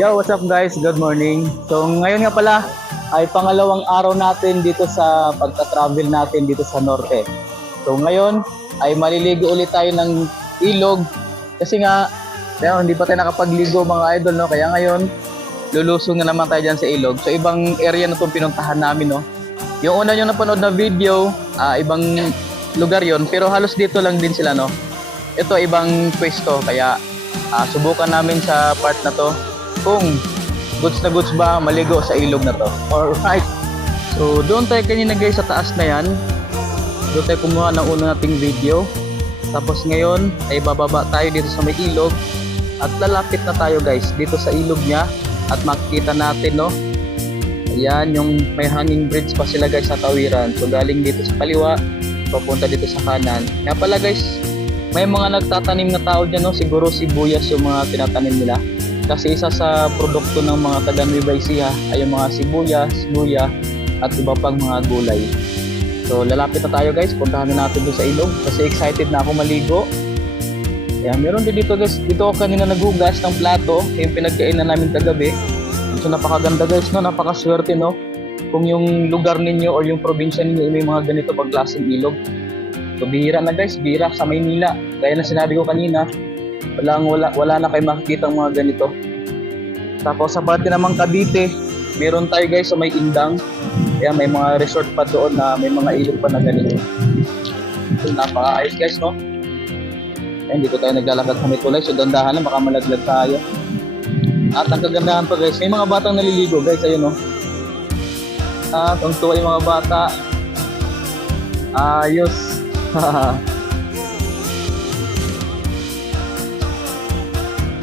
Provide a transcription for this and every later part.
Yo, what's up guys? Good morning. So ngayon nga pala ay pangalawang araw natin dito sa pagta-travel natin dito sa norte. So ngayon ay maliligo ulit tayo ng ilog kasi nga kaya hindi pa tayo nakapagligo mga idol no. Kaya ngayon lulusong na naman tayo dyan sa ilog. So ibang area na itong pinuntahan namin no. Yung una nyo napanood na video, ah, ibang lugar yon pero halos dito lang din sila no. Ito ibang pwesto kaya ah, subukan namin sa part na to kung goods na goods ba maligo sa ilog na to. Alright. So, doon tayo kanina guys sa taas na yan. Doon tayo kumuha ng una nating video. Tapos ngayon ay bababa tayo dito sa may ilog. At lalapit na tayo guys dito sa ilog niya. At makikita natin no. Ayan, yung may hanging bridge pa sila guys sa tawiran. So, galing dito sa kaliwa, papunta dito sa kanan. Kaya pala guys, may mga nagtatanim na tao dyan no. Siguro sibuyas yung mga tinatanim nila. Kasi isa sa produkto ng mga taga Nueva Ecija ay yung mga sibuyas, luya, at iba pang mga gulay. So lalapit na tayo guys, puntahan na natin doon sa ilog kasi excited na ako maligo. Kaya meron din dito guys, dito ako kanina naghugas ng plato, yung pinagkainan namin kagabi. So napakaganda guys, no? napakaswerte no. Kung yung lugar ninyo or yung probinsya ninyo ay may mga ganito klaseng ilog. So bihira na guys, bihira sa Maynila. Gaya na sinabi ko kanina, walang wala wala na kayo makikita mga ganito. Tapos sa parte naman Cavite, meron tayo guys sa may Indang. Kaya may mga resort pa doon na may mga ilog pa na ganito. So, napaka-ayos guys, no? Ayun, dito tayo naglalakad sa may tulay. So, dandahan lang, baka malaglag tayo. At ang kagandahan pa guys, may mga batang naliligo guys, ayun, no? At ang tuwa yung mga bata. Ayos.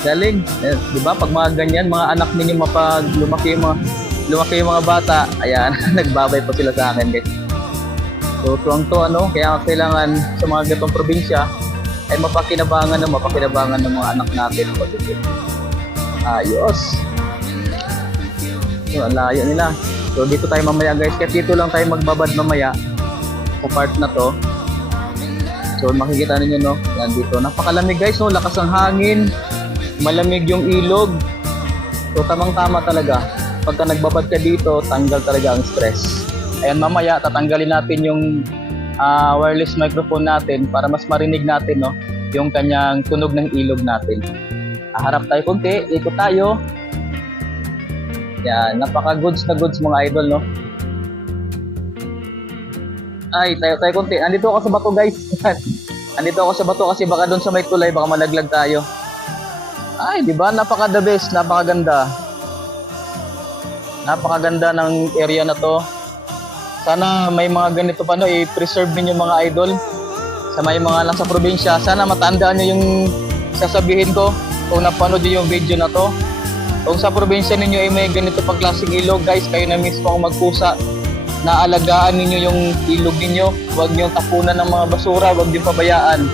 Galing. Eh, 'Di ba? Pag mga ganyan, mga anak ninyo mapag lumaki yung mga lumaki yung mga bata, ayan, nagbabay pa sila sa akin, guys. So, tuwang to ano, kaya kailangan sa mga gatong probinsya ay mapakinabangan ng mapakinabangan ng mga anak natin. Ayos. So, layo nila. So, dito tayo mamaya, guys. Kaya dito lang tayo magbabad mamaya sa part na to. So, makikita ninyo, no? Yan dito. Napakalamig, guys, no? Lakas ng hangin malamig yung ilog. So tamang-tama talaga. Pagka nagbabad ka dito, tanggal talaga ang stress. Ayan mamaya tatanggalin natin yung ah, wireless microphone natin para mas marinig natin no yung kanyang tunog ng ilog natin. Harap tayo konti, ikot tayo. Yan, napaka goods na goods mga idol no. Ay, tayo tayo konti. Andito ako sa bato guys. Andito ako sa bato kasi baka doon sa may tulay baka malaglag tayo. Ay, di ba? Napaka the best, napakaganda. Napakaganda ng area na to. Sana may mga ganito pa no, i-preserve niyo mga idol. Sa may mga nasa probinsya, sana matandaan niyo yung sasabihin ko kung napanood yung video na to. Kung sa probinsya ninyo ay may ganito pang klaseng ilog, guys, kayo na mismo ang magkusa na alagaan ninyo yung ilog ninyo. Huwag niyo tapunan ng mga basura, huwag niyo pabayaan.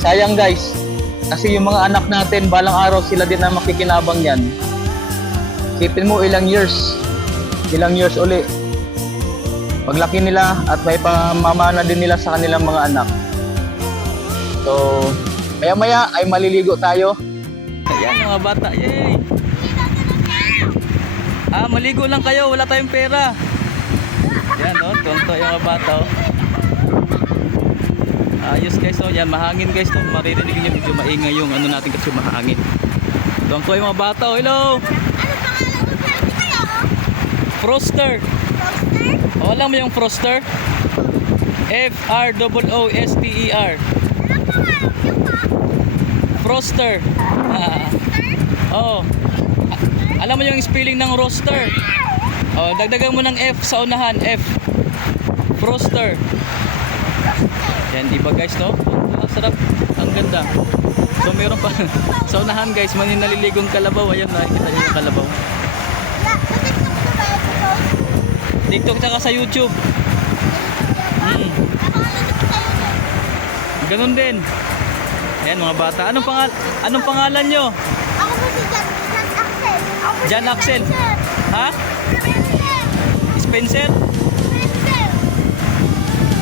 Sayang guys, kasi yung mga anak natin, balang araw sila din na makikinabang yan. Isipin mo ilang years, ilang years uli. Paglaki nila at may pamamana din nila sa kanilang mga anak. So, maya-maya ay maliligo tayo. Ayan mga bata, yay! Ah, maligo lang kayo, wala tayong pera. Yan, no? Tuwang-tuwa yung mga bata, oh. Ayos guys, oh. Yan, mahangin guys, no? Maririnig niyo medyo maingay yung ano natin kasi mahangin. Tuwang-tuwa yung mga bata, oh. Hello! Froster. O, alam mo yung Froster? F-R-O-O-S-T-E-R. Froster. Ah. Oh. Alam mo yung spelling ng roster? Oh, dagdagan mo ng F sa unahan, F. Froster. Yan, iba guys, no? Ang sarap. Ang ganda. So, meron pa. sa unahan guys, manin naliligong kalabaw. Ayan, nakikita niyo yung kalabaw. TikTok tsaka sa YouTube. Mm. Ganun din. Ayan mga bata. Anong pangal Anong pangalan nyo? Ako po si Jan, Axel. Jan Axel. Ha? Spencer?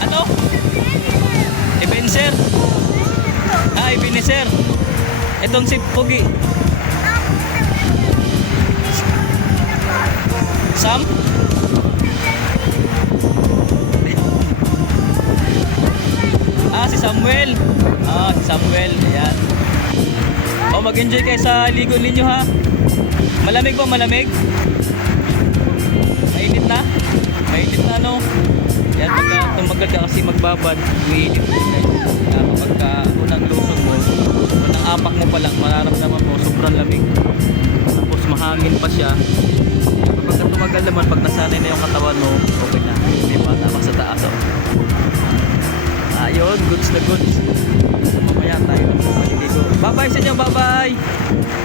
Ano? Ebenezer? Ah, Ebenezer. Itong si Pugi. Sam? ah, si Samuel. Ah, si Samuel. Ayan. Oh, mag-enjoy kayo sa ligo ninyo ha. Malamig ba? Malamig? Mainit na? Mainit na no? Yan, pagka tumagal ka kasi magbabad, umiinit din kayo. Kaya kapag ka unang lusog mo, unang apak mo pa lang, mararamdaman mo, sobrang lamig. Tapos mahangin pa siya. Kapag ka tumagal naman, pag nasanay na yung katawan mo, okay na. Hindi pa tama sa taas. Oh. Ayun, goods na goods. So, mamaya tayo. Bye-bye sa inyo, bye-bye!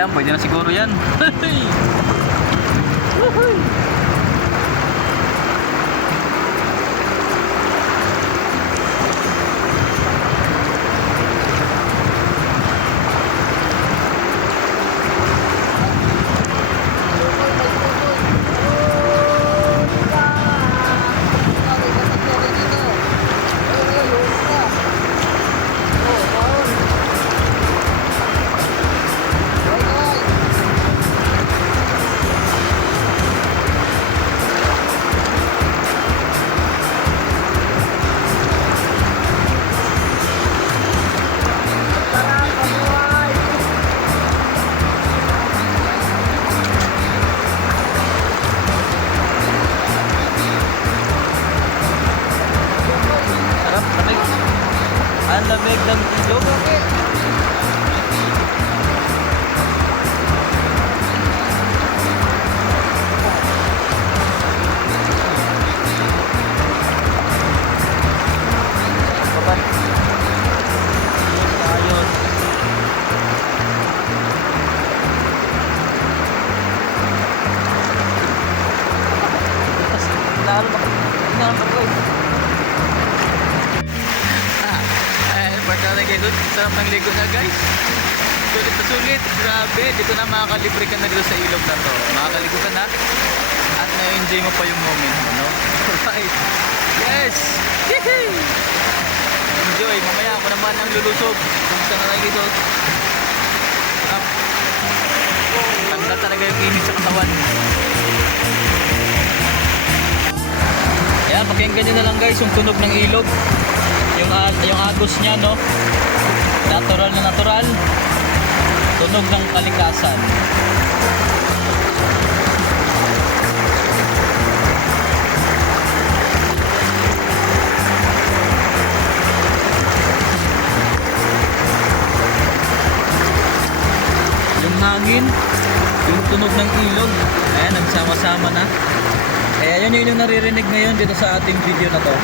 Yan, pwede na siguro yan. Sarap ng ligo na guys. Sulit na sulit. Grabe. Dito na makakalibre ka na dito sa ilog na to. Makakaligo ka na. At na-enjoy mo pa yung moment. Ano? Alright. Yes! Yehey! Enjoy. Mamaya ako naman ang lulusog. Kung saan na dito. Sarap. Tanggal talaga yung init sa katawan. Kaya pakinggan nyo na lang guys yung tunog ng ilog yung yung agos niya no? Natural na natural. Tunog ng kalikasan. Yung hangin yung tunog ng ilog. Ayan nagsama-sama na. Yun yun yung naririnig ngayon dito sa ating video na to